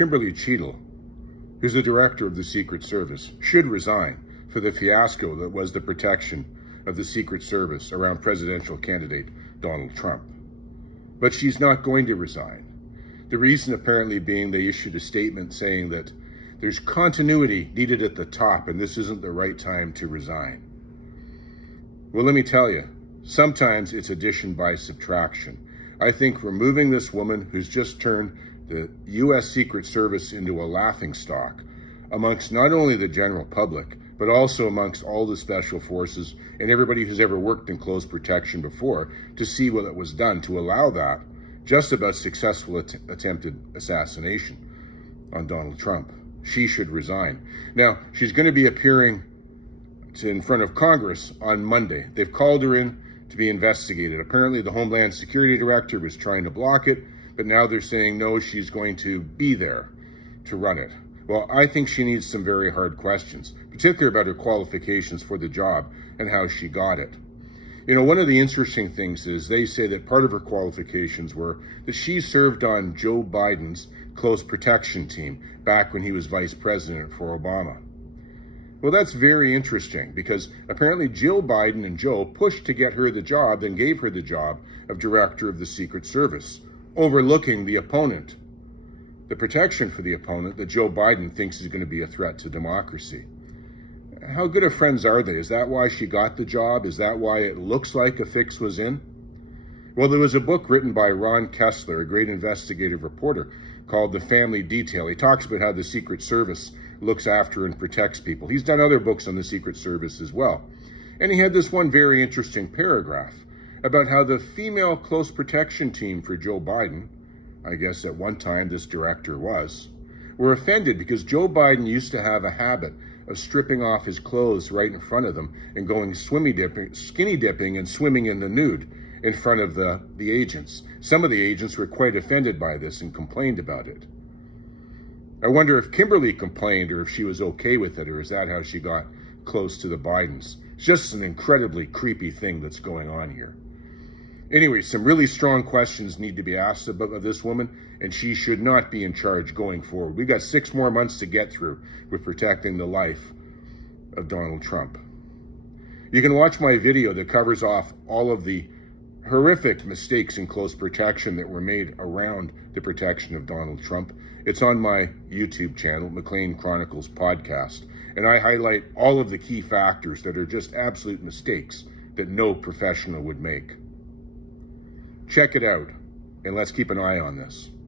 Kimberly Cheadle, who's the director of the Secret Service, should resign for the fiasco that was the protection of the Secret Service around presidential candidate Donald Trump. But she's not going to resign. The reason apparently being they issued a statement saying that there's continuity needed at the top and this isn't the right time to resign. Well, let me tell you, sometimes it's addition by subtraction. I think removing this woman who's just turned the U.S. Secret Service into a laughingstock amongst not only the general public, but also amongst all the special forces and everybody who's ever worked in close protection before to see what was done to allow that just about successful attempted assassination on Donald Trump. She should resign. Now, she's going to be appearing in front of Congress on Monday. They've called her in to be investigated. Apparently, the Homeland Security Director was trying to block it, but now they're saying, no, she's going to be there to run it. Well, I think she needs some very hard questions, particularly about her qualifications for the job and how she got it. You know, one of the interesting things is they say that part of her qualifications were that she served on Joe Biden's close protection team back when he was vice president for Obama. Well, that's very interesting because apparently Jill Biden and Joe pushed to get her the job, then gave her the job of director of the Secret Service, overlooking the opponent, the protection for the opponent that Joe Biden thinks is going to be a threat to democracy. How good of friends are they? Is that why she got the job? Is that why it looks like a fix was in? Well, there was a book written by Ron Kessler, a great investigative reporter, called The Family Detail. He talks about how the Secret Service looks after and protects people. He's done other books on the Secret Service as well. And he had this one very interesting paragraph about how the female close protection team for Joe Biden, I guess at one time this director was, were offended because Joe Biden used to have a habit of stripping off his clothes right in front of them and going skinny dipping and swimming in the nude in front of the agents. Some of the agents were quite offended by this and complained about it. I wonder if Kimberly complained or if she was okay with it, or is that how she got close to the Bidens? It's just an incredibly creepy thing that's going on here. Anyway, some really strong questions need to be asked of this woman, and she should not be in charge going forward. We've got 6 more months to get through with protecting the life of Donald Trump. You can watch my video that covers off all of the horrific mistakes in close protection that were made around the protection of Donald Trump. It's on my YouTube channel, McLean Chronicles Podcast, and I highlight all of the key factors that are just absolute mistakes that no professional would make. Check it out, and let's keep an eye on this.